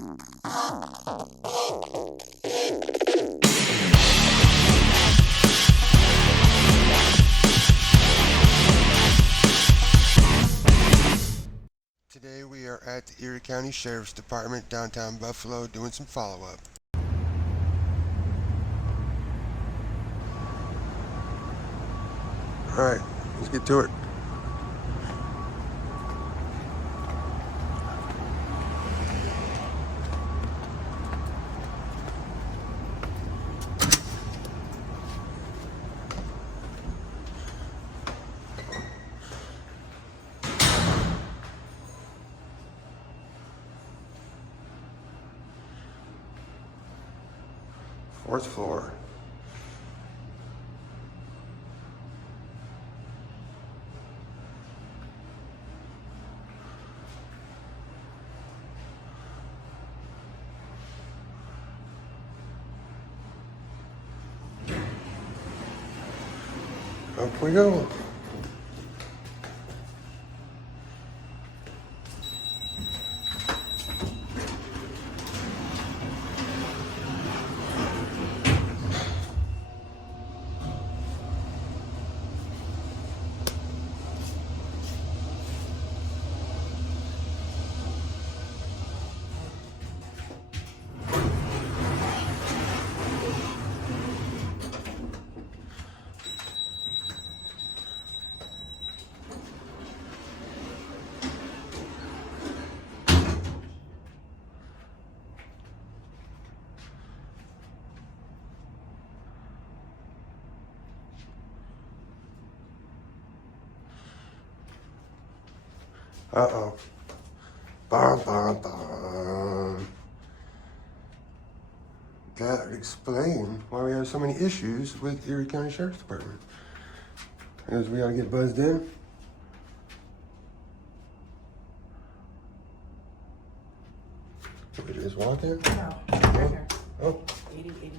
Today we are at the Erie County Sheriff's Department, downtown Buffalo, doing some follow-up. Alright, let's get to it. Fourth floor. Up we go. Uh-oh. Bum, bum, bum. That would explain why we have so many issues with Erie County Sheriff's Department. Because we gotta get buzzed in. Did we just walk in? No, right here. Oh. 80, 80, 80.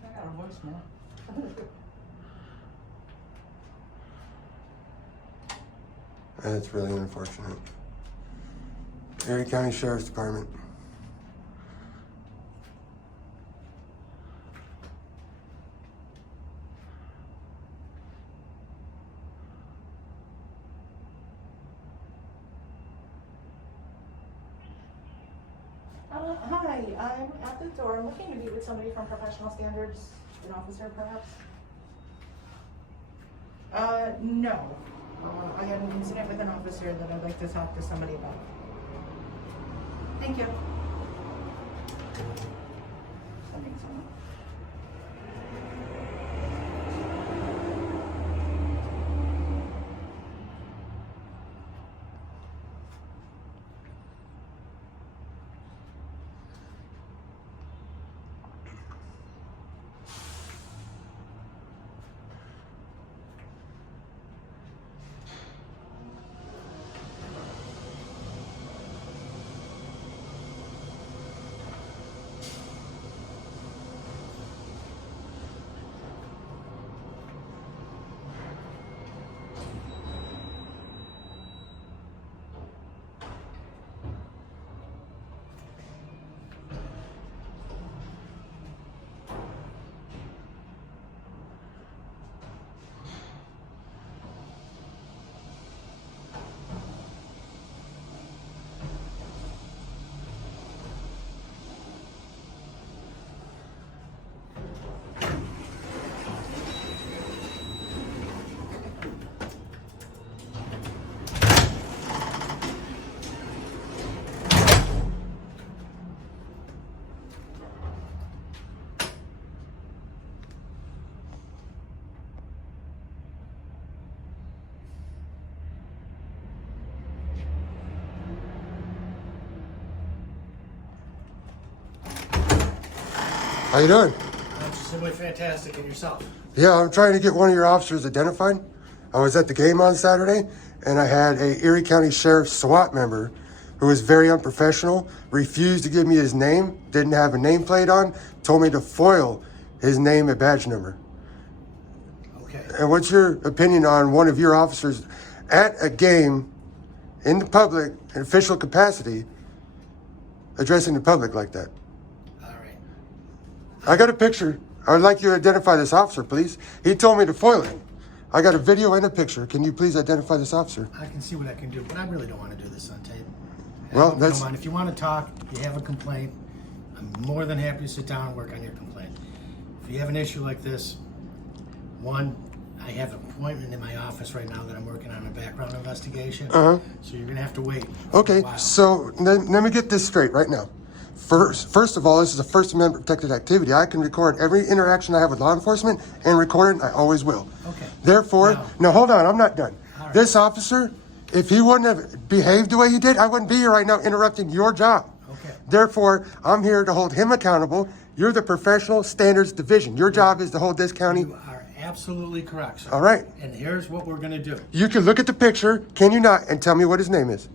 I got a voicemail. That's really unfortunate. Erie County Sheriff's Department. Hi, I'm at the door. I'm looking to meet with somebody from Professional Standards, an officer perhaps. No. I had an incident with an officer that I'd like to talk to somebody about. Thank you. Sending someone. How you doing? I'm simply fantastic. And yourself? Yeah, I'm trying to get one of your officers identified. I was at the game on Saturday, and I had a Erie County Sheriff SWAT member who was very unprofessional, refused to give me his name, didn't have a nameplate on, told me to foil his name and badge number. Okay. And what's your opinion on one of your officers at a game in the public, in official capacity, addressing the public like that? All right. I got a picture. I would like you to identify this officer, please. He told me to foil him. I got a video and a picture. Can you please identify this officer? I can see what I can do, but I really don't want to do this on tape. Well, If you don't mind. If you want to talk, you have a complaint, I'm more than happy to sit down and work on your complaint. If you have an issue like this, one, I have an appointment in my office right now that I'm working on a background investigation. So you're going to have to wait. Okay, a while. so let me get this straight right now. First of all, this is a First Amendment protected activity. I can record every interaction I have with law enforcement and record it, and I always will. Okay. Therefore, no, hold on, I'm not done. right. This officer, if he wouldn't have behaved the way he did, I wouldn't be here right now interrupting your job. Okay. Therefore, I'm here to hold him accountable. You're the Professional Standards Division. Your job is to hold this county. You are absolutely correct, sir. All right. And here's what we're going to do. You can look at the picture, can you not, and tell me what his name is?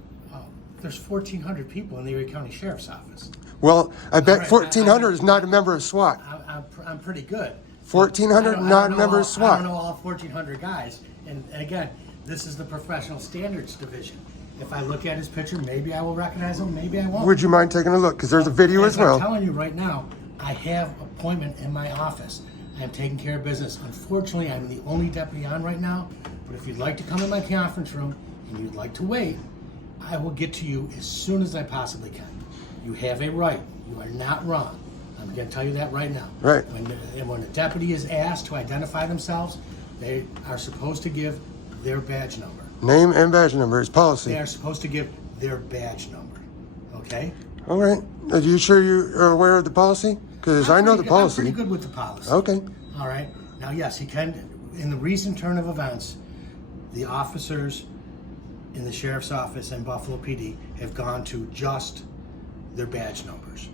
There's 1,400 people in the Erie County Sheriff's Office. Well, I bet right, 1,400 is not a member of SWAT. I'm pretty good. 1,400 not a member of I SWAT. don't know all 1,400 guys. And again, this is the Professional Standards Division. If I look at his picture, maybe I will recognize him, maybe I won't. Would you mind taking a look? Because there's a video as I'm well. telling you right now, I have an appointment in my office. I am taking care of business. Unfortunately, I'm the only deputy on right now. But if you'd like to come in my conference room and you'd like to wait, I will get to you as soon as I possibly can. You have a right. You are not wrong. I'm going to tell you that right now. Right. When a deputy is asked to identify themselves, they are supposed to give their badge number. Name and badge number is They policy. are supposed to give their badge number. Okay? All right. Are you sure you are aware of the policy? Because I know the I'm policy. pretty good with the policy. Okay. All right. Now, yes, he can. In the recent turn of events, the officers in the sheriff's office and Buffalo PD have gone to just their badge numbers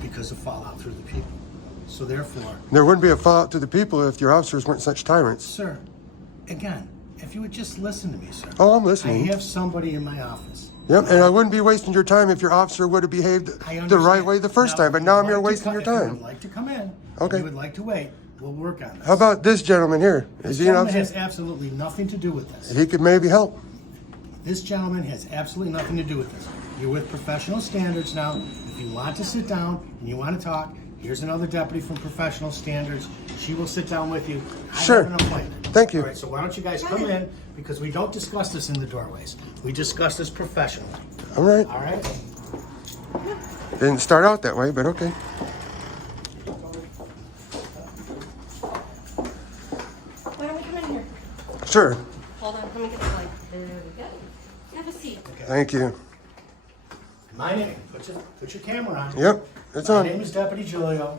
because of fallout through the people. So therefore, There wouldn't be a fallout to the people if your officers weren't such tyrants. sir, again, if you would just listen to me, sir. Oh, I'm I listening. have somebody in my office. Yep, and I wouldn't be wasting your time if your officer would have behaved I the right understand. way the first Now, time, but if now you'd I'm here like to wasting come- your If you time. would like to come in, Okay. if you would like to wait, we'll work on this. How about this gentleman here? Is he an Gentleman officer? has absolutely nothing to do with this. He could maybe help. This gentleman has absolutely nothing to do with this. You're with Professional Standards now. If you want to sit down and you want to talk, here's another deputy from Professional Standards. She will sit down with you. I Sure. have an appointment. Thank you. All right, so why don't you guys come in, because we don't discuss this in the doorways. We discuss this professionally. All right. All right? Didn't start out that way, but okay. Why don't we come in here? Sure. Hold on, let me get the light. There we go. Have a seat. Thank you. My name, put your camera on. Yep, it's My on. name is Deputy Giulio.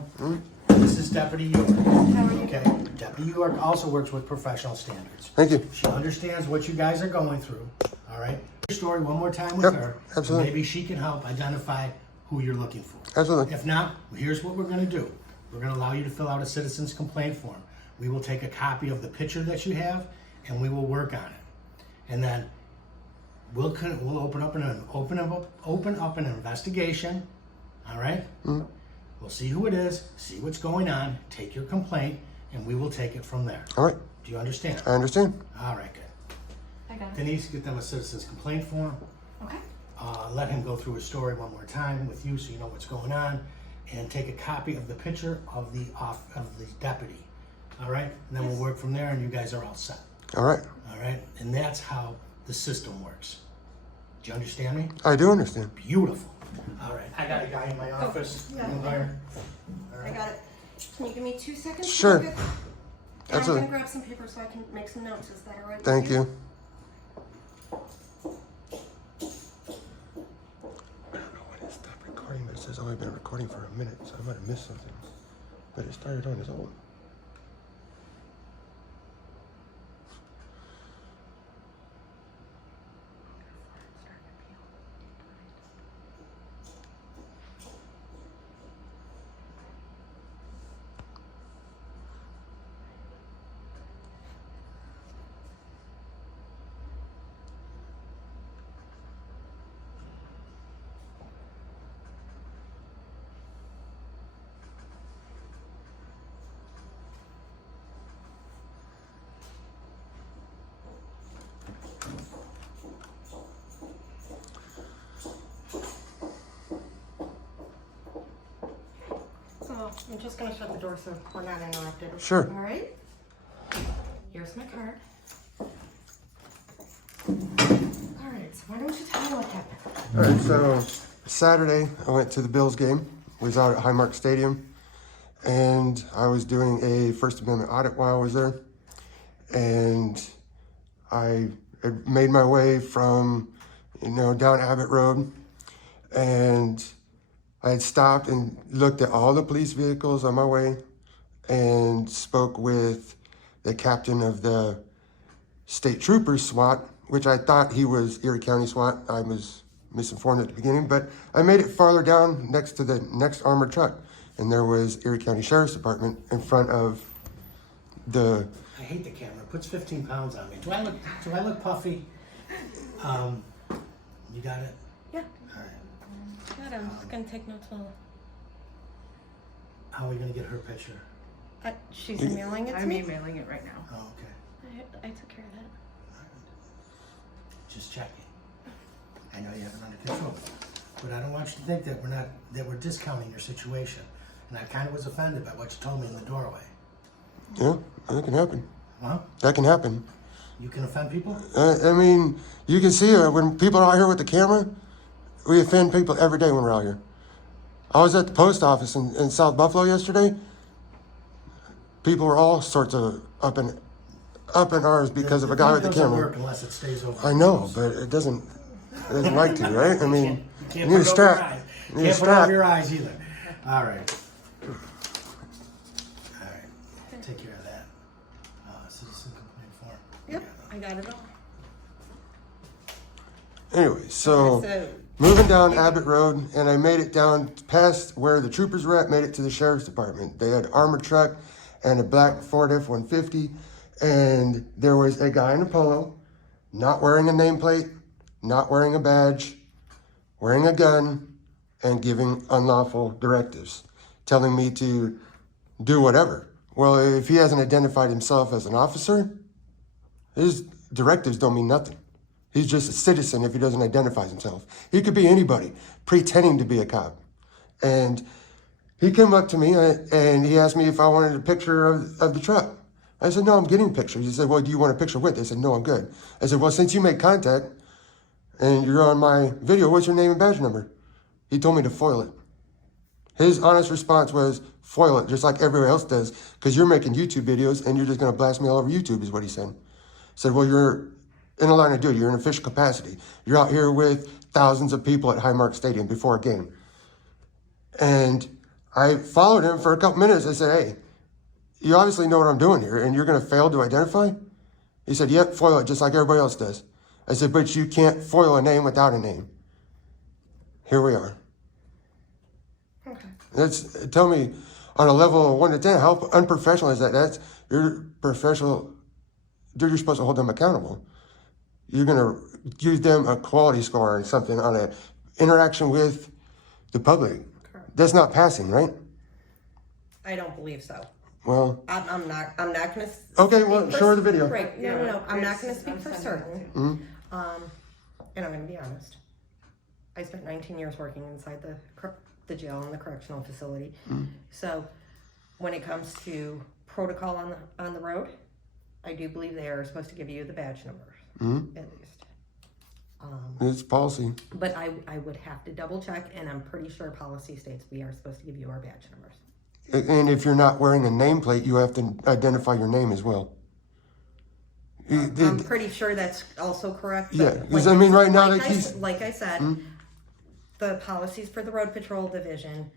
This is Deputy York. Okay? Deputy York also works with Professional Standards. Thank you. She understands what you guys are going through. All right? Your story one more time with Yep, her. absolutely. Maybe she can help identify who you're looking for. Absolutely. If not, here's what we're going to do. We're going to allow you to fill out a citizen's complaint form. We will take a copy of the picture that you have, and we will work on it. And then we'll open up an investigation. All right? We'll see who it is, see what's going on, take your complaint, and we will take it from there. All right. Do you understand? I understand. All right, good. I got it. Denise, get them a citizen's complaint form. Okay. Let him go through his story one more time with you so you know what's going on, and take a copy of the picture of the deputy. All right? And then we'll work from there, and you guys are all set. All right. All right? And that's how the system works. Do you understand me? I do understand. Beautiful. All right. I got a guy in my office. Yeah. in there. I got it. Can you give me 2 seconds? Sure. And I'm Absolutely. gonna grab some paper so I can make some notes. Is that all right? with Thank you. I don't know when it stopped recording, but it says only been recording for a minute, so I might have missed something. But it started on its own. I'm just gonna shut the door so we're not interrupted. Sure. All right. Here's my card. All right, so why don't you tell me what happened? All right, so Saturday I went to the Bills game. We was out at Highmark Stadium, and I was doing a First Amendment audit while I was there. And I had made my way from, down Abbott Road, and I had stopped and looked at all the police vehicles on my way and spoke with the captain of the state troopers SWAT, which I thought he was Erie County SWAT. I was misinformed at the beginning, but I made it farther down next to the next armored truck, and there was Erie County Sheriff's Department in front of the... I hate the camera. It puts 15 pounds on me. Do I look puffy? You got it? Yeah. All right. Good, I'm just gonna take notes while... How are we gonna get her picture? She's emailing it to I'm me? emailing it right now. Oh, okay. I took care of that. Just checking. I know you have it under control, but I don't want you to think that we're discounting your situation. And I kind of was offended by what you told me in the doorway. Yeah, that can happen. Huh? That can happen. You can offend people? I mean, you can see when people are out here with the camera, we offend people every day when we're out here. I was at the post office in South Buffalo yesterday. People were all sorts of up in arms because of a guy with the It doesn't camera. work unless it stays over. I know, but it doesn't like to, right? I mean, You you can't need a put it over your strap. eyes. You need a Can't put it over strap. your eyes either. All right. All right. Take care of that. Citizen complaint form. Yep, I got it all. Anyway, so So, moving down Abbott Road, and I made it down past where the troopers were at, made it to the sheriff's department. They had an armored truck and a black Ford F-150, and there was a guy in a polo, not wearing a nameplate, not wearing a badge, wearing a gun, and giving unlawful directives, telling me to do whatever. Well, if he hasn't identified himself as an officer, his directives don't mean nothing. He's just a citizen if he doesn't identify himself. He could be anybody pretending to be a cop. And he came up to me and he asked me if I wanted a picture of the truck. I said, no, I'm getting pictures. He said, well, do you want a picture with? I said, no, I'm good. I said, well, since you made contact and you're on my video, what's your name and badge number? He told me to foil it. His honest response was, foil it, just like everyone else does, because you're making YouTube videos and you're just going to blast me all over YouTube, is what he said. I said, well, you're in a line of duty. You're in official capacity. You're out here with thousands of people at Highmark Stadium before a game. And I followed him for a couple minutes. I said, hey, you obviously know what I'm doing here, and you're going to fail to identify? He said, yep, foil it, just like everybody else does. I said, but you can't foil a name without a name. Here we are. okay. Tell me, on a level of 1 to 10, how unprofessional is that? You're professional. Dude, you're supposed to hold them accountable. You're going to give them a quality score or something on an interaction with the public. Correct. That's not passing, right? I don't believe so. Well, I'm not gonna. okay, well, speak show her for- the video. Right, no, I'm not gonna speak I'm for sending it certain. to And I'm gonna be honest. I spent 19 years working inside the jail and the correctional facility. So when it comes to protocol on the road, I do believe they are supposed to give you the badge numbers, at least. It's policy. But I would have to double check, and I'm pretty sure policy states we are supposed to give you our badge numbers. And if you're not wearing a nameplate, you have to identify your name as well. I'm pretty sure that's also correct. but Yeah, 'cause I mean, right now like that he's- like I said, the policies for the road patrol division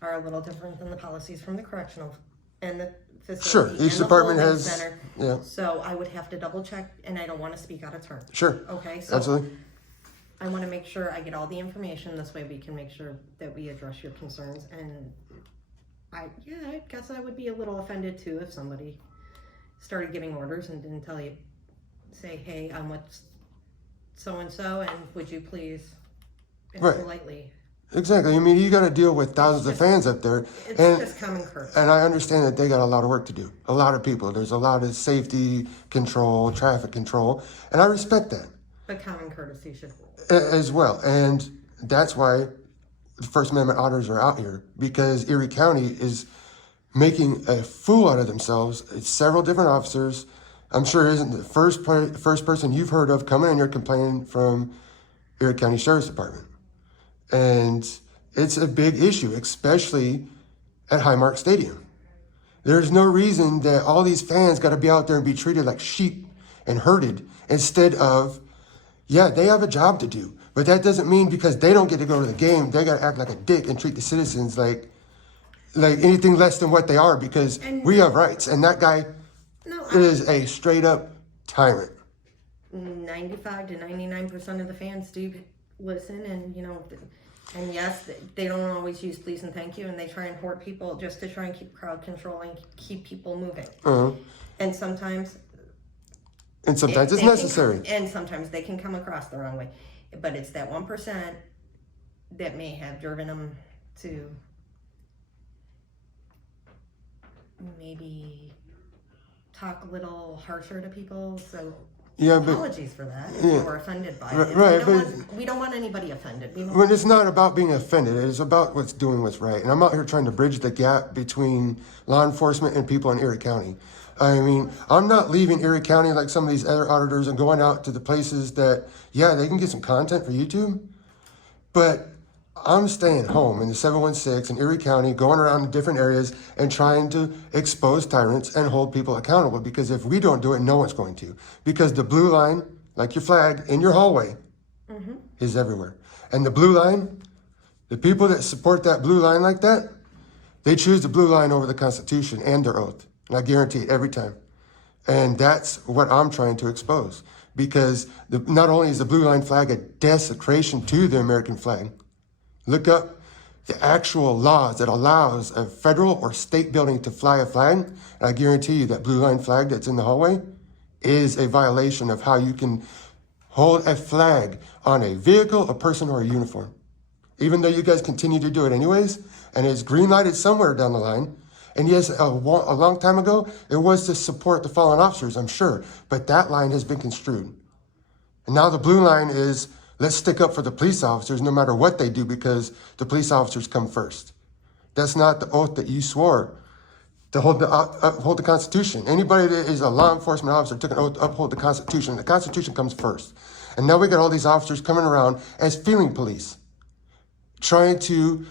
are a little different than the policies from the correctional and the facility. Sure, and each the department holding has- center. yeah. So I would have to double check, and I don't want to speak out of turn. Sure. Okay, so Absolutely. I want to make sure I get all the information. This way we can make sure that we address your concerns. And I guess I would be a little offended too if somebody started giving orders and didn't say, hey, I'm with so-and-so, and would you please, and Right. politely. Exactly. I mean, you got to deal with thousands of fans up there. It's And just common courtesy. And I understand that they got a lot of work to do. A lot of people. There's a lot of safety control, traffic control, and I respect that But common courtesy should rule. as well. And that's why the First Amendment auditors are out here, because Erie County is making a fool out of themselves. It's several different officers. I'm sure it isn't the first person you've heard of coming in here complaining from Erie County Sheriff's Department. And it's a big issue, especially at Highmark Stadium. There's no reason that all these fans got to be out there and be treated like sheep and herded instead of, yeah, they have a job to do. But that doesn't mean because they don't get to go to the game, they got to act like a dick and treat the citizens like anything less than what they are, because we have rights. And that guy is a straight up tyrant. 95 to 99% of the fans do listen, and and yes, they don't always use please and thank you, and they try and hoard people just to try and keep crowd control and keep people moving. And sometimes it's necessary. And sometimes they can come across the wrong way. But it's that 1% that may have driven them to maybe talk a little harsher to people. So apologies for that if you were offended by it. Right, we don't want anybody offended. But it's not about being offended. It's about doing what's right. And I'm out here trying to bridge the gap between law enforcement and people in Erie County. I mean, I'm not leaving Erie County like some of these other auditors and going out to the places that, they can get some content for YouTube. But I'm staying home in the 716 in Erie County, going around to different areas and trying to expose tyrants and hold people accountable. Because if we don't do it, no one's going to. Because the blue line, like your flag in your hallway, is everywhere. And the blue line, the people that support that blue line like that, they choose the blue line over the Constitution and their oath. And I guarantee it every time. And that's what I'm trying to expose. Because not only is the blue line flag a desecration to the American flag, look up the actual laws that allows a federal or state building to fly a flag. And I guarantee you that blue line flag that's in the hallway is a violation of how you can hold a flag on a vehicle, a person, or a uniform. Even though you guys continue to do it anyways, and it's green lighted somewhere down the line. And yes, a long time ago, it was to support the fallen officers, I'm sure. But that line has been construed. And now the blue line is, let's stick up for the police officers no matter what they do, because the police officers come first. That's not the oath that you swore to uphold the Constitution. Anybody that is a law enforcement officer took an oath to uphold the Constitution. The Constitution comes first. And now we got all these officers coming around as feeling police, trying to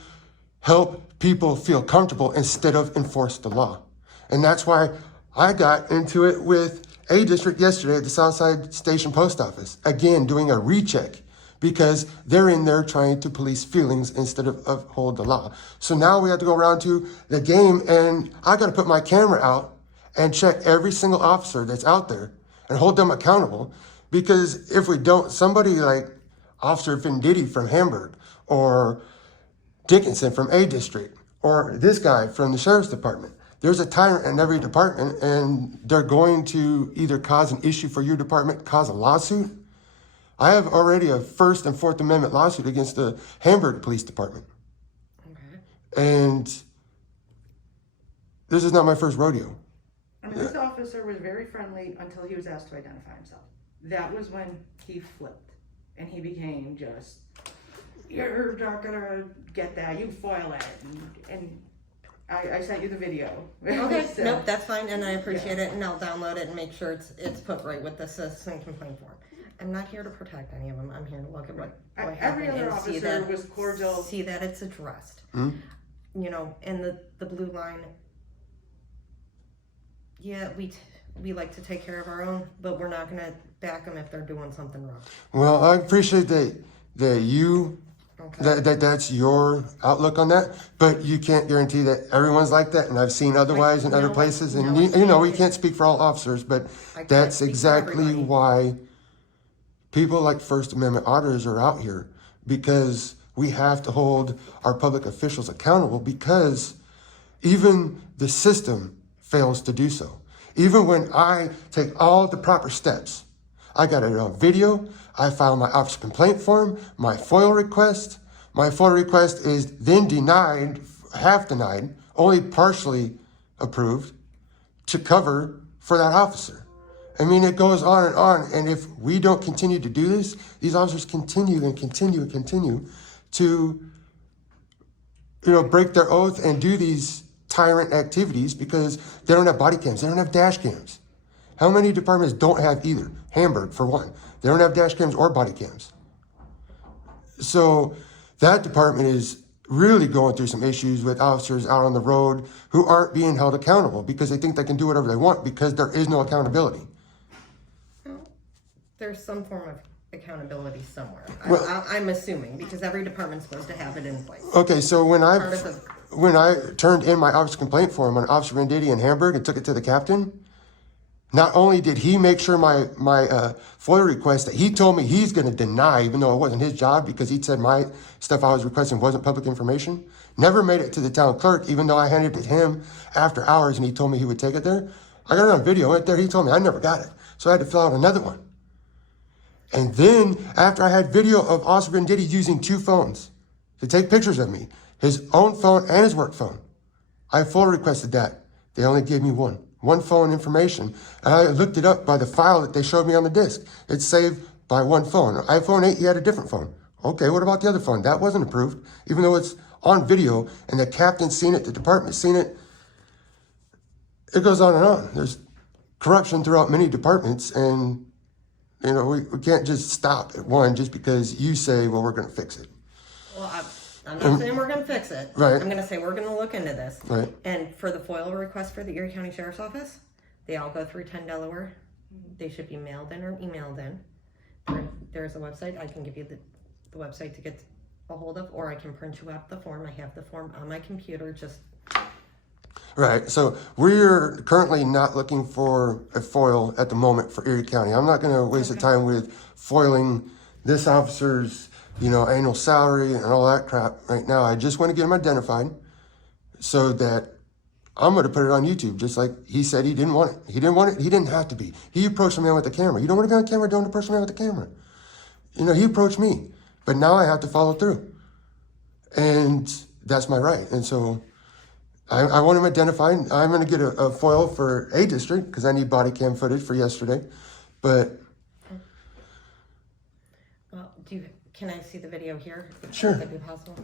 help people feel comfortable instead of enforce the law. And that's why I got into it with A District yesterday at the Southside Station Post Office. Again, doing a recheck, because they're in there trying to police feelings instead of uphold the law. So now we have to go around to the game, and I got to put my camera out and check every single officer that's out there and hold them accountable. Because if we don't, somebody like Officer Venditti from Hamburg, or Dickinson from A District, or this guy from the Sheriff's Department, there's a tyrant in every department, and they're going to either cause an issue for your department, cause a lawsuit. I have already a First and Fourth Amendment lawsuit against the Hamburg Police Department. And this is not my first rodeo. I mean, this officer was very friendly until he was asked to identify himself. That was when he flipped, and he became just, you're not gonna get that, you foil it, and I sent you the video. Okay, So, nope, that's fine, and I appreciate it, and I'll download it and make sure it's put right with the citizen complaint form. I'm not here to protect any of them. I'm here to look at what every happened other and see officer that was cordial. See that it's addressed. And the blue line. Yeah, we like to take care of our own, but we're not gonna back them if they're doing something wrong. Well, I appreciate that you. Okay. That's your outlook on that, but you can't guarantee that everyone's like that, and I've seen otherwise in other places, and we can't speak for all officers, but that's exactly why people like First Amendment auditors are out here, because we have to hold our public officials accountable, because even the system fails to do so. Even when I take all the proper steps, I got it on video, I filed my officer complaint form, my FOIL request. My FOIL request is then denied, half denied, only partially approved to cover for that officer. I mean, it goes on, and if we don't continue to do this, these officers continue and continue and continue to, break their oath and do these tyrant activities because they don't have body cams, they don't have dash cams. How many departments don't have either? Hamburg, for one. They don't have dash cams or body cams. So that department is really going through some issues with officers out on the road who aren't being held accountable because they think they can do whatever they want because there is no accountability. There's some form of accountability somewhere. Well- I'm assuming, because every department's supposed to have it in place. Okay, so when Part of I turned in my officer complaint form on Officer Venditti in Hamburg and took it to the captain, not only did he make sure my FOIA request that he told me he's going to deny, even though it wasn't his job because he said my stuff I was requesting wasn't public information, never made it to the town clerk, even though I handed it to him after hours and he told me he would take it there. I got it on video right there. He told me I never got it. So I had to fill out another one. And then after I had video of Officer Venditti using 2 phones to take pictures of me, his own phone and his work phone, I fully requested that. They only gave me one phone information. And I looked it up by the file that they showed me on the disk. It's saved by one phone. iPhone 8, he had a different phone. Okay, what about the other phone? That wasn't approved, even though it's on video and the captain's seen it, the department's seen it. It goes on and on. There's corruption throughout many departments, and you know, we can't just stop at one just because you say, well, we're going to fix it. Well, I'm not saying we're going to fix it. Right. I'm going to say we're going to look into this. Right. And for the FOIL request for the Erie County Sheriff's Office, they all go through 10 Delaware. They should be mailed in or emailed in. There's a website. I can give you the website to get a hold of, or I can print you out the form. I have the form on my computer. Just Right. So we're currently not looking for a FOIL at the moment for Erie County. I'm not going to waste the time with foiling this officer's, annual salary and all that crap right now. I just want to get him identified so that I'm going to put it on YouTube, just like he said he didn't want it. He didn't want it. He didn't have to be. He approached a man with the camera. You don't want to be on camera, don't approach a man with the camera. He approached me, but now I have to follow through. And that's my right. And so I want him identified. I'm going to get a FOIL for a district because I need body cam footage for yesterday. But well, can I see the video here? Sure. Would that be possible?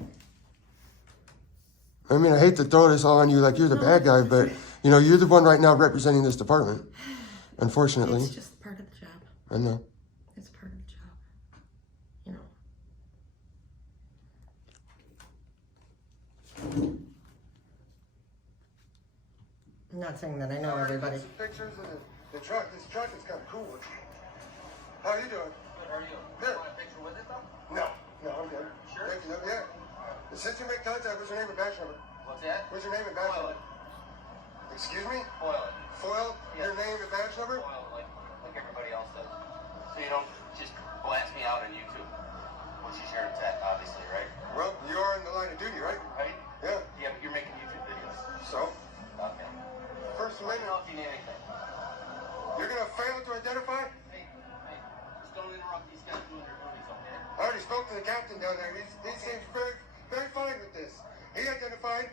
I mean, I hate to throw this all on you like you're the bad guy, but you're the one right now representing this department. Unfortunately, It's just part of the job. I know. It's part of the job. I'm not saying that I know everybody. Pictures of the truck. This truck is kind of cool. How are you doing? Good, how are you? Good. You want a picture with it though? No, I'm good. Sure? Thank you. Yeah. Since you make contact, what's your name and badge number? What's that? What's your name and badge Foil number? it. Excuse me? Foil it. Foil? Yeah. Your name and badge number? Foil it like everybody else does. So you don't just blast me out on YouTube, which is your intent, obviously, right? Well, you are in the line of duty, right? Right? Yeah. Yeah, but you're making YouTube videos. So, Okay. First Let me Amendment, know if you need anything. you're gonna fail to identify? Hey, just don't interrupt these guys doing their duties, okay? I already spoke to the captain down there. He seems very, very fine with this. He identified.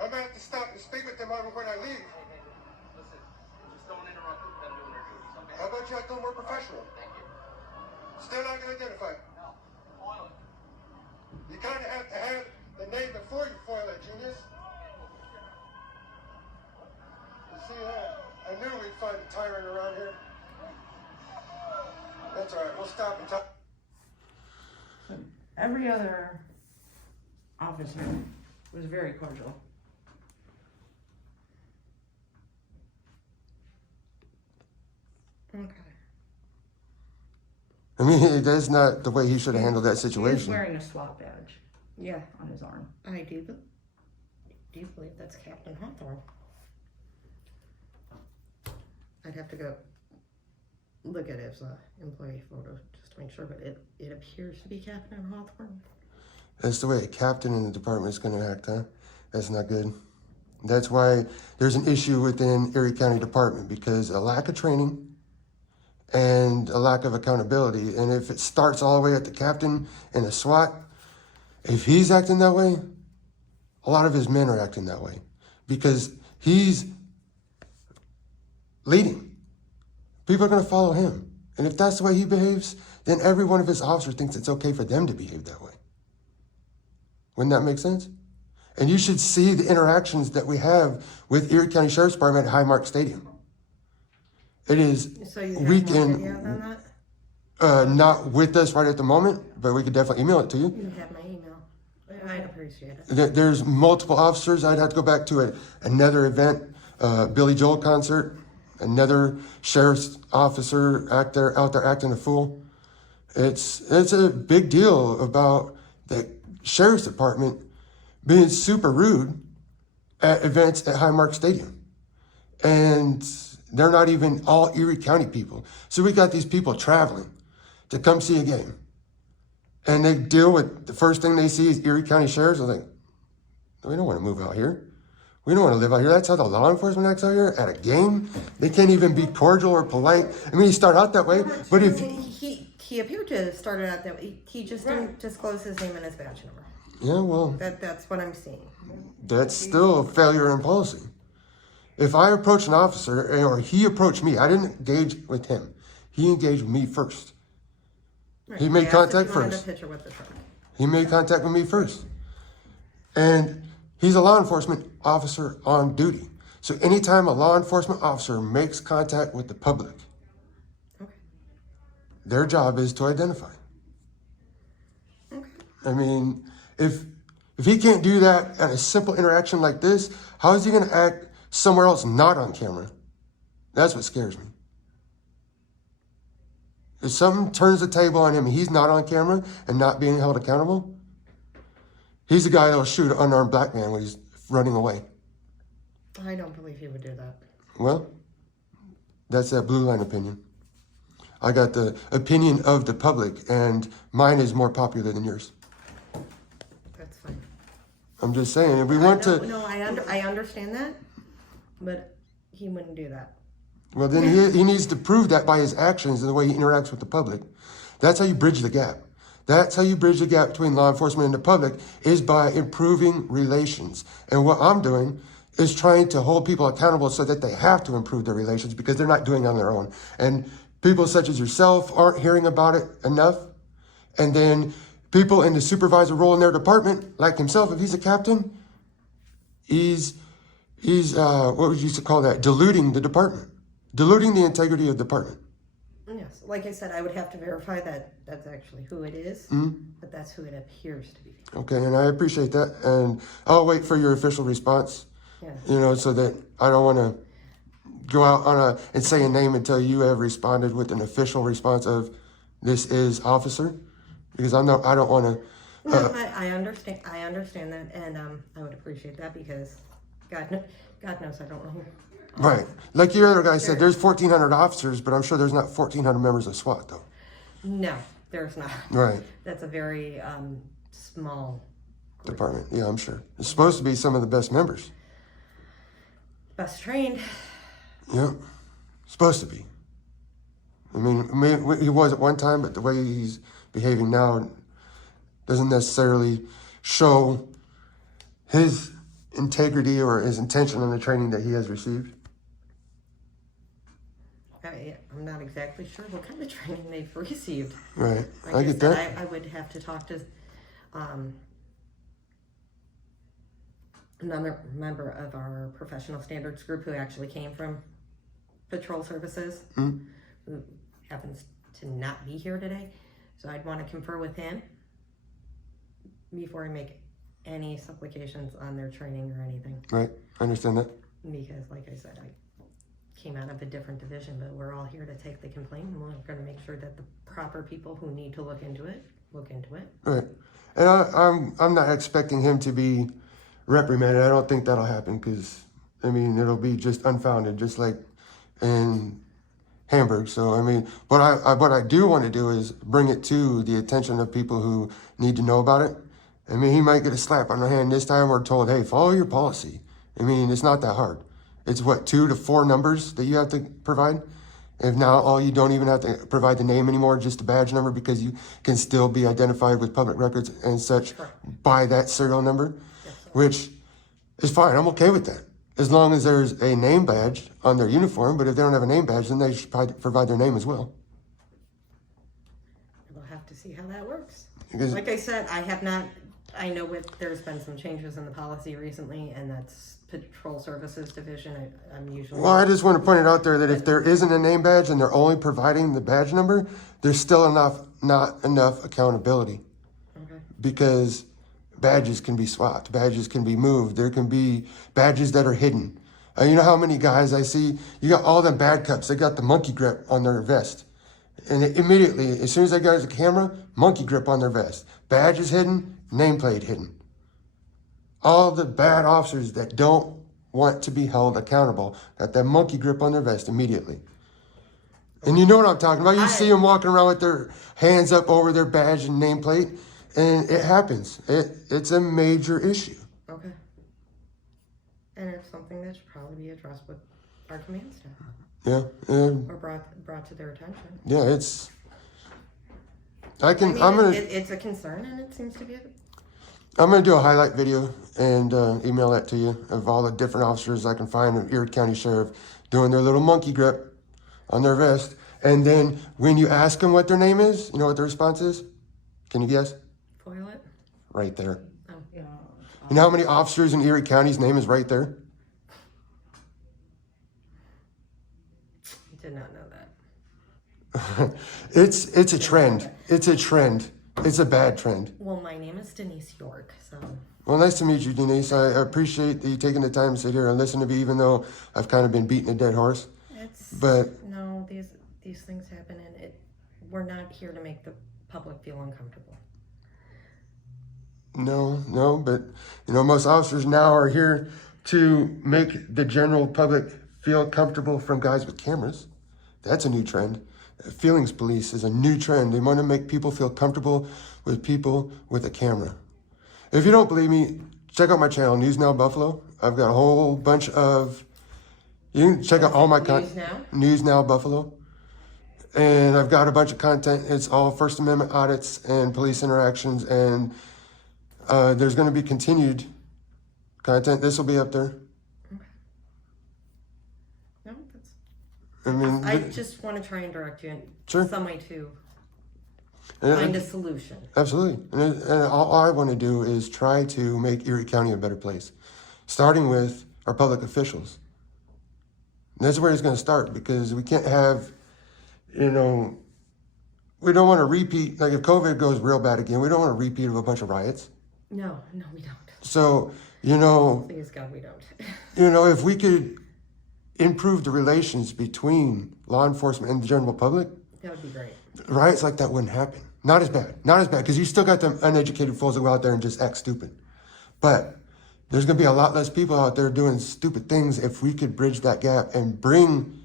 I'm gonna have to stop and speak with them when I leave. Hey, listen, just don't interrupt them doing their duties, okay? How about you act a little more professional? Thank you. Still not gonna identify. No, foil it. You kind of have to have the name before you foil it, genius. You see that? I knew we'd find a tyrant around here. That's all right. We'll stop and talk. Every other officer was very cordial. Okay. I mean, that's not the way he should have handled that He was situation. wearing a SWAT badge Yeah, on his arm. I do. Do you believe that's Captain Hawthorne? I'd have to go look at his employee photo just to make sure, but it appears to be Captain Hawthorne. That's the way a captain in the department is going to act, huh? That's not good. That's why there's an issue within Erie County Department because a lack of training and a lack of accountability. And if it starts all the way at the captain and the SWAT, if he's acting that way, a lot of his men are acting that way because he's leading. People are going to follow him. And if that's the way he behaves, then every one of his officers thinks it's okay for them to behave that way. Wouldn't that make sense? And you should see the interactions that we have with Erie County Sheriff's Department at Highmark Stadium. It is So you have week more in, video than that? not with us right at the moment, but we could definitely email it to you. You have my email. I'd appreciate it. There's multiple officers. I'd have to go back to another event, Billy Joel concert, another sheriff's officer out there acting a fool. It's a big deal about the sheriff's department being super rude at events at Highmark Stadium. And they're not even all Erie County people. So we got these people traveling to come see a game. And they deal with, the first thing they see is Erie County sheriffs. They're like, we don't want to move out here. We don't want to live out here. That's how the law enforcement acts out here at a game. They can't even be cordial or polite. I mean, you start out that way, but if He appeared to have started out that way. He just didn't disclose his name and his badge number. yeah, well, That's what I'm seeing. that's still a failure in policy. If I approach an officer or he approached me, I didn't engage with him. He engaged with me first. Right. He made They asked if contact you wanted first. a picture with the truck. He made contact with me first. And he's a law enforcement officer on duty. So anytime a law enforcement officer makes contact with the public, Okay. their job is to identify. Okay. I mean, if he can't do that at a simple interaction like this, how is he going to act somewhere else not on camera? That's what scares me. If something turns the table on him and he's not on camera and not being held accountable, he's the guy that'll shoot an unarmed black man when he's running away. I don't believe he would do that. Well, that's that blue line opinion. I got the opinion of the public, and mine is more popular than yours. That's fine. I'm just saying, if we want to, No, I understand that, but he wouldn't do that. well, then he needs to prove that by his actions and the way he interacts with the public. That's how you bridge the gap. That's how you bridge the gap between law enforcement and the public, is by improving relations. And what I'm doing is trying to hold people accountable so that they have to improve their relations because they're not doing it on their own. And people such as yourself aren't hearing about it enough. And then people in the supervisor role in their department, like himself, if he's a captain, he's what would you call that? Diluting the department, diluting the integrity of the department. Yes, like I said, I would have to verify that that's actually who it is, but that's who it appears to be. Okay, and I appreciate that. And I'll wait for your official response, Yeah. So that I don't want to go out and say a name until you have responded with an official response of this is officer, because I don't want to. No, I understand. I understand that, and I would appreciate that because God knows I don't know who. Right. Like your other guy said, there's 1,400 officers, but I'm sure there's not 1,400 members of SWAT, though. No, there's not. Right. That's a very small Department. Yeah, I'm sure. It's supposed to be some of the best members. best trained. Yeah. Supposed to be. I mean, he was at one time, but the way he's behaving now doesn't necessarily show his integrity or his intention on the training that he has received. I'm not exactly sure what kind of training they've received. Right. Like I get said, that. I would have to talk to another member of our professional standards group who actually came from patrol services, who happens to not be here today. So I'd want to confer with him before I make any supplications on their training or anything. Right. I understand that. Because, like I said, I came out of a different division, but we're all here to take the complaint, and we're going to make sure that the proper people who need to look into it. Right. And I'm not expecting him to be reprimanded. I don't think that'll happen because, I mean, it'll be just unfounded, just like in Hamburg. So, I mean, what I do want to do is bring it to the attention of people who need to know about it. I mean, he might get a slap on the hand this time. We're told, hey, follow your policy. I mean, it's not that hard. It's 2 to 4 numbers that you have to provide. If now you don't even have to provide the name anymore, just the badge number, because you can still be identified with public records and such by that serial number, which is fine. I'm okay with that. As long as there's a name badge on their uniform, but if they don't have a name badge, then they should provide their name as well. We'll have to see how that works. Because, Like I said, I have not I know there's been some changes in the policy recently, and that's Patrol Services Division. I'm usually. Well, I just want to point it out there that if there isn't a name badge and they're only providing the badge number, there's still not enough accountability. Okay. Because badges can be swapped, badges can be moved, there can be badges that are hidden. You know how many guys I see, you got all them bad cops, they got the monkey grip on their vest. And immediately, as soon as they got the camera, monkey grip on their vest. Badge is hidden, nameplate hidden. All the bad officers that don't want to be held accountable got that monkey grip on their vest immediately. And you know what I'm talking about. You see them walking around with their hands up over their badge and nameplate, and it happens. It's a major issue. Okay. And it's something that should probably be addressed with our command staff. Yeah, Or brought to their attention. yeah. It's. It's a concern, and it seems to be. I'm gonna do a highlight video and email that to you of all the different officers I can find in Erie County Sheriff doing their little monkey grip on their vest. And then when you ask them what their name is, you know what the response is? Can you guess? Foil it? Right there. Yeah. You know how many officers in Erie County's name is right there? Did not know that. It's a trend. It's a trend. It's a bad trend. Well, my name is Denise York, so. Well, nice to meet you, Denise. I appreciate you taking the time to sit here and listen to me, even though I've kind of been beating a dead horse. No, these things happen, and we're not here to make the public feel uncomfortable. No, but you know, most officers now are here to make the general public feel comfortable from guys with cameras. That's a new trend. Feelings police is a new trend. They want to make people feel comfortable with people with a camera. If you don't believe me, check out my channel, News Now Buffalo. I've got a whole bunch of, you can check out all my content. News Now Buffalo. And I've got a bunch of content. It's all First Amendment audits and police interactions. And there's going to be continued content. This will be up there. Okay. No, that's. I mean, I just want to try and direct you in Sure. some way to and- find a solution. Absolutely. And all I want to do is try to make Erie County a better place, starting with our public officials. And that's where it's going to start, because we can't have, we don't want to repeat, like if COVID goes real bad again, we don't want a repeat of a bunch of riots. No, we don't. So, Please God, we don't. if we could improve the relations between law enforcement and the general public, That would be great. riots like that wouldn't happen. Not as bad, because you still got them uneducated fools that go out there and just act stupid. But there's going to be a lot less people out there doing stupid things if we could bridge that gap and bring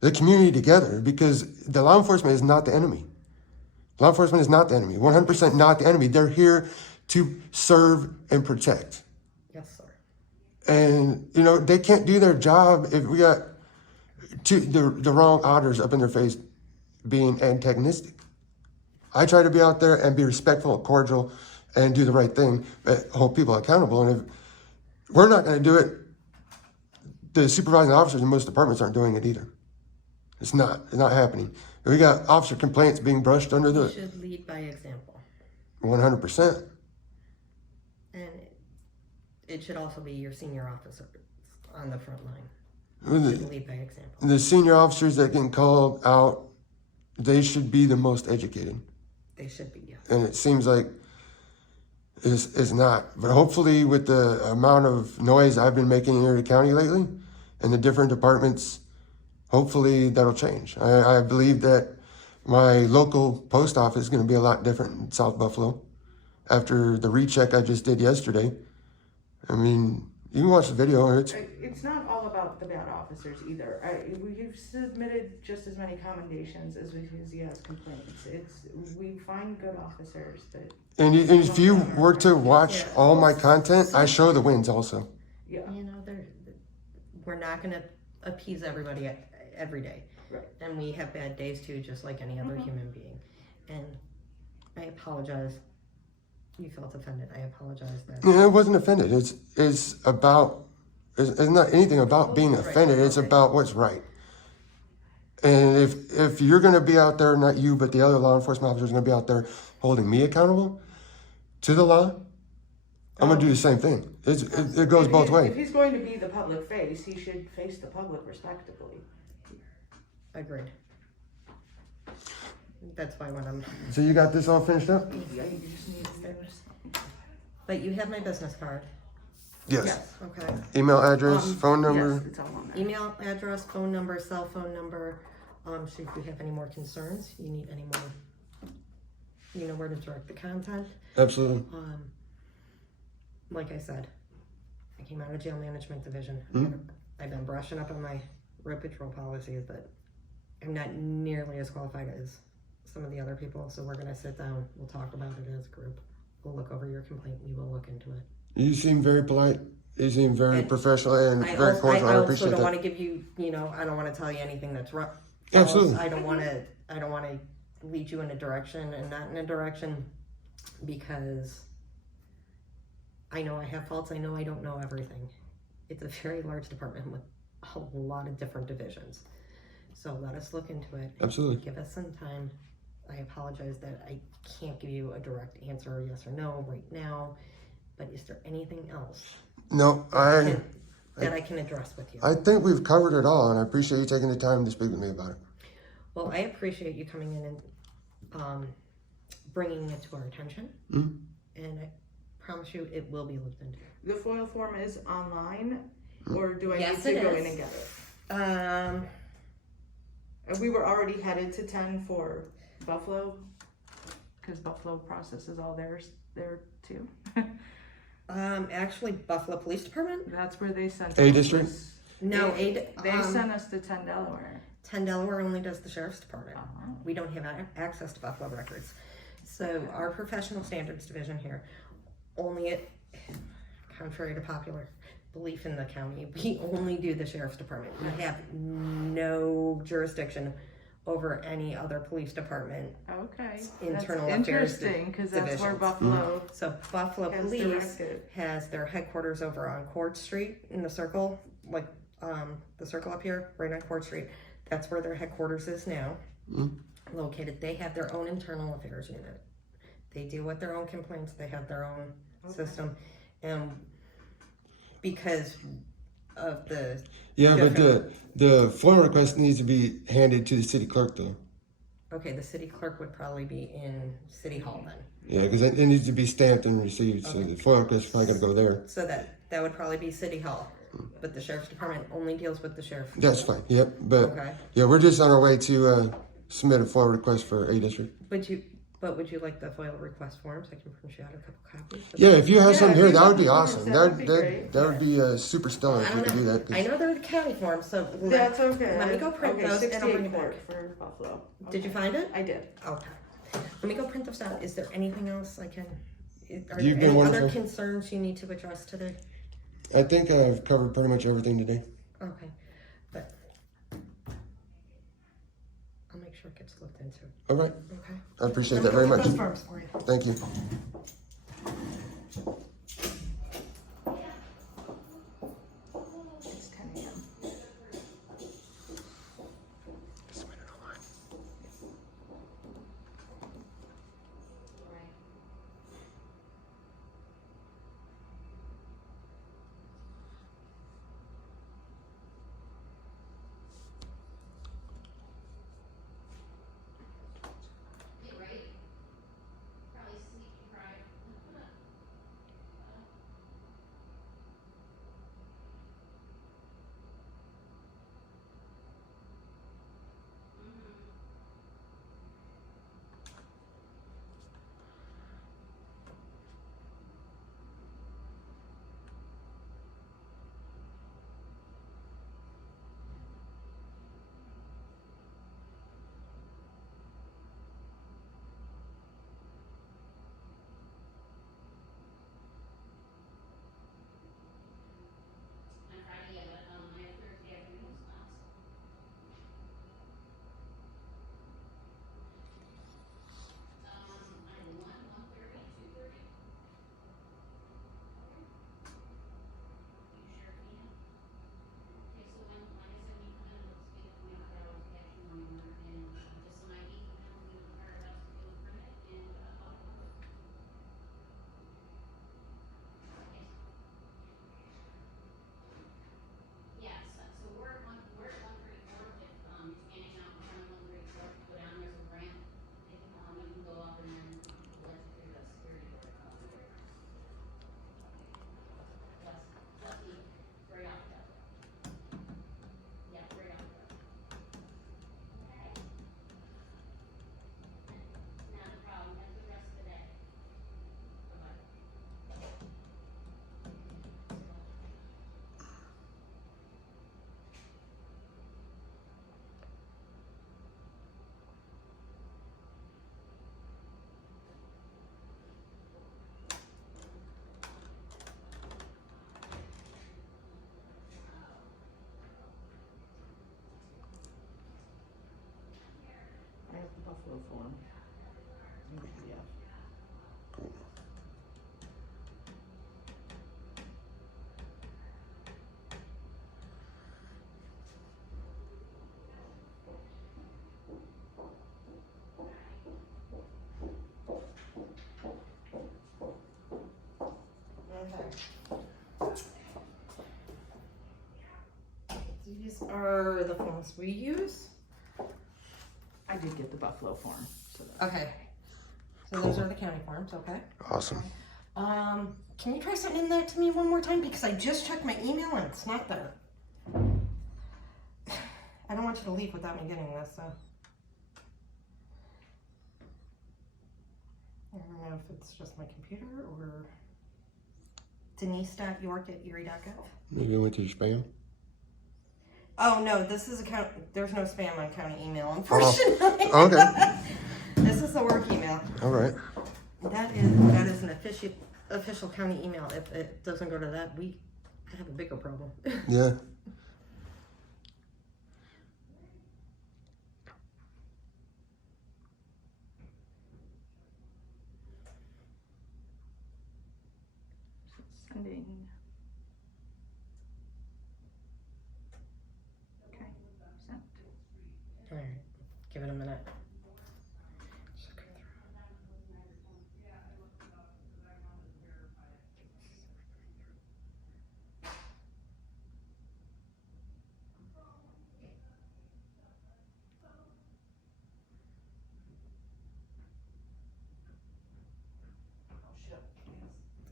the community together, because the law enforcement is not the enemy. Law enforcement is not the enemy. 100% not the enemy. They're here to serve and protect. Yes, sir. And, they can't do their job if we got the wrong auditors up in their face being antagonistic. I try to be out there and be respectful and cordial and do the right thing, but hold people accountable. And if we're not going to do it, the supervising officers in most departments aren't doing it either. It's not happening. We got officer complaints being brushed under We the should lead by example. 100%. And it should also be your senior officers on the front line. Should lead by example. The senior officers that get called out, they should be the most educated. They should be, yes. And it seems like it's not. But hopefully, with the amount of noise I've been making in Erie County lately and the different departments, hopefully that'll change. I believe that my local post office is going to be a lot different in South Buffalo after the recheck I just did yesterday. I mean, you can watch the video. It's not all about the bad officers either. We've submitted just as many commendations as he has complaints. We find good officers that. And if you were to watch all my content, I show the wins also. Yeah. We're not going to appease everybody every day. Right. And we have bad days too, just like any other human being. And I apologize. You felt offended. I apologize. I wasn't offended. It's not anything about being offended. It's about what's right. And if you're going to be out there, not you, but the other law enforcement officers are going to be out there holding me accountable to the law, I'm gonna do the same thing. It goes both If ways. he's going to be the public face, he should face the public respectably. Agreed. That's why when I'm, So you got this all finished up? Yeah, you just need to. but you have my business card, Yes. okay? Email address, phone number. Yes, it's all on there. Email address, phone number, cell phone number. So if you have any more concerns, you need any more, you know where to direct the content. Absolutely. Like I said, I came out of jail management division. I've been brushing up on my road patrol policies, but I'm not nearly as qualified as some of the other people. So we're gonna sit down, we'll talk about it as a group. We'll look over your complaint, we will look into it. You seem very polite. You seem very And professional and I very also, cordial. I I also appreciate don't that. want to give you, you know, I don't want to tell you anything that's wrong. Absolutely. I don't want to lead you in a direction and not in a direction, because I know I have faults. I know I don't know everything. It's a very large department with a lot of different divisions. So let us look into it. Absolutely. Give us some time. I apologize that I can't give you a direct answer, yes or no, right now. But is there anything else No, that I can address with you? I think we've covered it all, and I appreciate you taking the time to speak with me about it. Well, I appreciate you coming in and bringing it to our attention. And I promise you it will be looked into. The FOIL form is online, or do I Yes, need to it go is. in and get it? We were already headed to 10 for Buffalo, because Buffalo processes all theirs there too. Actually, Buffalo Police Department? That's where they sent A us district? this- No, They sent us to 10 Delaware. 10 Delaware only does the Sheriff's Department. Uh-huh. We don't have access to Buffalo records. So our professional standards division here, only it, contrary to popular belief in the county, we only do the Sheriff's Department. We have no jurisdiction over any other police department. Okay. Internal that's affairs interesting, because that's where divisions. Buffalo So Buffalo has Police directed. has their headquarters over on Court Street in the circle, like the circle up here, right on Court Street. That's where their headquarters is now, located. They have their own internal affairs unit. They deal with their own complaints. They have their own system, and because of the Yeah, but different- the FOIL request needs to be handed to the city clerk, though. okay, the city clerk would probably be in City Hall then. Yeah, because it needs to be stamped and received, so the FOIL request is probably got to go there. So that would probably be City Hall, but the Sheriff's Department only deals with the sheriff. That's fine. Yep, but Okay. yeah, we're just on our way to submit a FOIL request for A district. But would you like the FOIL request forms? I can print you out a couple copies. Yeah, if you have Yeah, some if here, you that have would be the forms, awesome. that That would be that great. that would be super stellar if you could do that. 'cause- I know they're the county forms, so That's okay. Let me go print okay, those and I'll bring it 68 back. for Buffalo. Did you find it? I did. Okay. Let me go print those out. Is there anything else I can? Are You've there been any other wonderful. concerns you need to address today? I think I've covered pretty much everything today. Okay, but I'll make sure it gets looked into. All right, Okay. I appreciate Let that me very go much. get those forms for you. Thank you. It's 10 a.m. These are the forms we use. I did get the Buffalo form. So that, Okay. So those are the county forms, okay? Awesome. Can you try sending that to me one more time? Because I just checked my email and it's not there. I don't want you to leave without me getting this, so. I don't know if it's just my computer or denise.york@erie.gov. Maybe it went to your spam. Oh no, this is there's no spam on county email, unfortunately. Oh, okay. This is the work email. All right. That is an official county email. If it doesn't go to that, I have a bigger problem. Yeah. sending. Okay, sent. All right, give it a minute.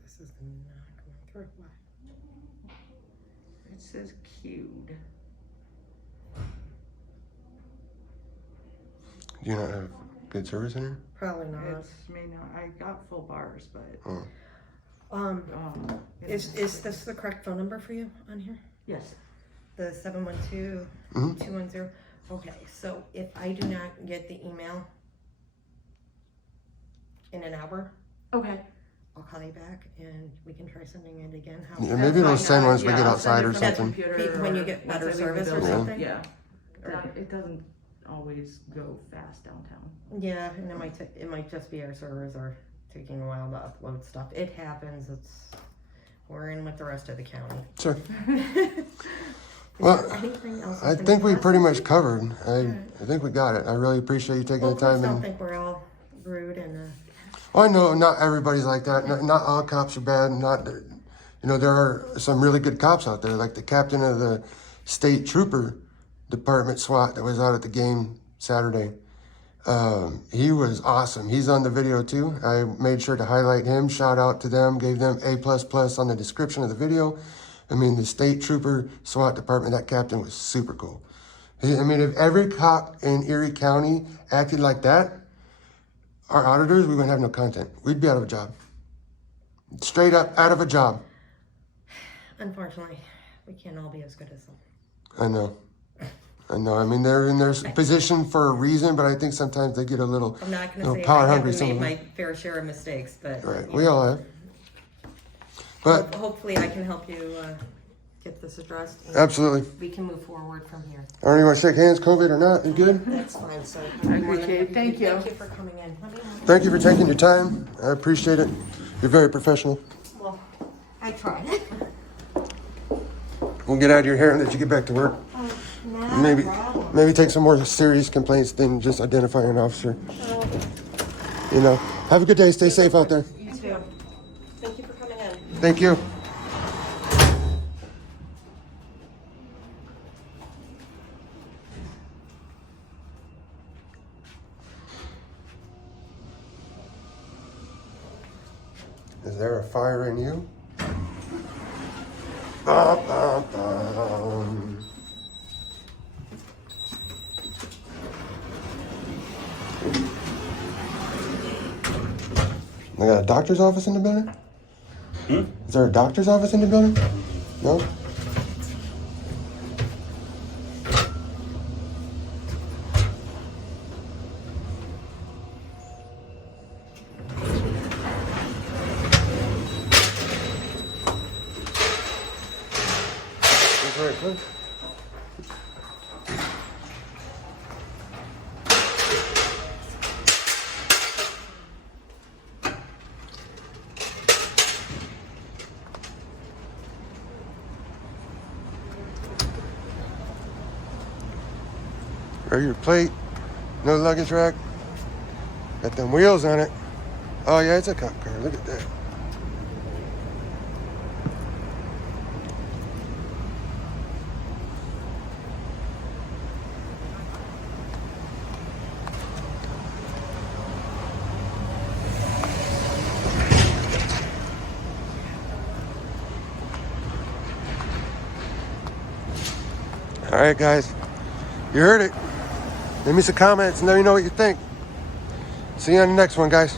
This is not going through. Why? It says queued. Do you not have good service in here? Probably not. It's may not. I got full bars, but Oh. Is this the correct phone number for you on here? yes. The 712-210? Okay, so if I do not get the email in an hour, Okay. I'll call you back and we can try sending it again. How? Yeah, maybe it'll send once we get I'll send outside it or from the something. computer When you or get once better I leave the service or building. something? Yeah. Or- It doesn't always go fast downtown. Yeah, and it might just be our servers are taking a while to upload stuff. It happens. We're in with the rest of the county. Sure. Is Well, there anything else I can think we discuss? pretty much covered. I think we got it. I really appreciate you taking Well, the time. please don't And think we're all rude and I know not everybody's like that. Not all cops are bad. There are some really good cops out there, like the captain of the state trooper department SWAT that was out at the game Saturday. He was awesome. He's on the video too. I made sure to highlight him. Shout out to them. Gave them A++ on the description of the video. I mean, the state trooper SWAT department, that captain was super cool. If every cop in Erie County acted like that, our auditors, we wouldn't have no content. We'd be out of a job. Straight up out of a job. unfortunately, we can't all be as good as them. I know. I mean, they're in their position for a reason, but I think sometimes they get a little, I'm not going to say power I hungry. haven't made my fair share of mistakes, but Right, you we know, all have. But hopefully I can help you get this addressed. And absolutely. we can move forward from here. All right, you want to shake hands, COVID or not? You good? That's fine. So I appreciate it. Thank you. Thank you for coming in. Let me know. Thank you for taking your time. I appreciate it. You're very professional. Well, I tried. We'll get out of your hair and let you get back to work. Not a problem. Maybe take some more serious complaints than just identifying an officer. Have a good day. Stay safe out there. You too. Thank you for coming in. Thank you. Is there a fire in you? Bum, bum, bum. They got a doctor's office in the building? Is there a doctor's office in the building? No? That's right, Cliff. Regular plate, no luggage rack. Got them wheels on it. Oh yeah, it's a cop car. Look at that. All right, guys. You heard it. Leave me some comments and let me know what you think. See you on the next one, guys.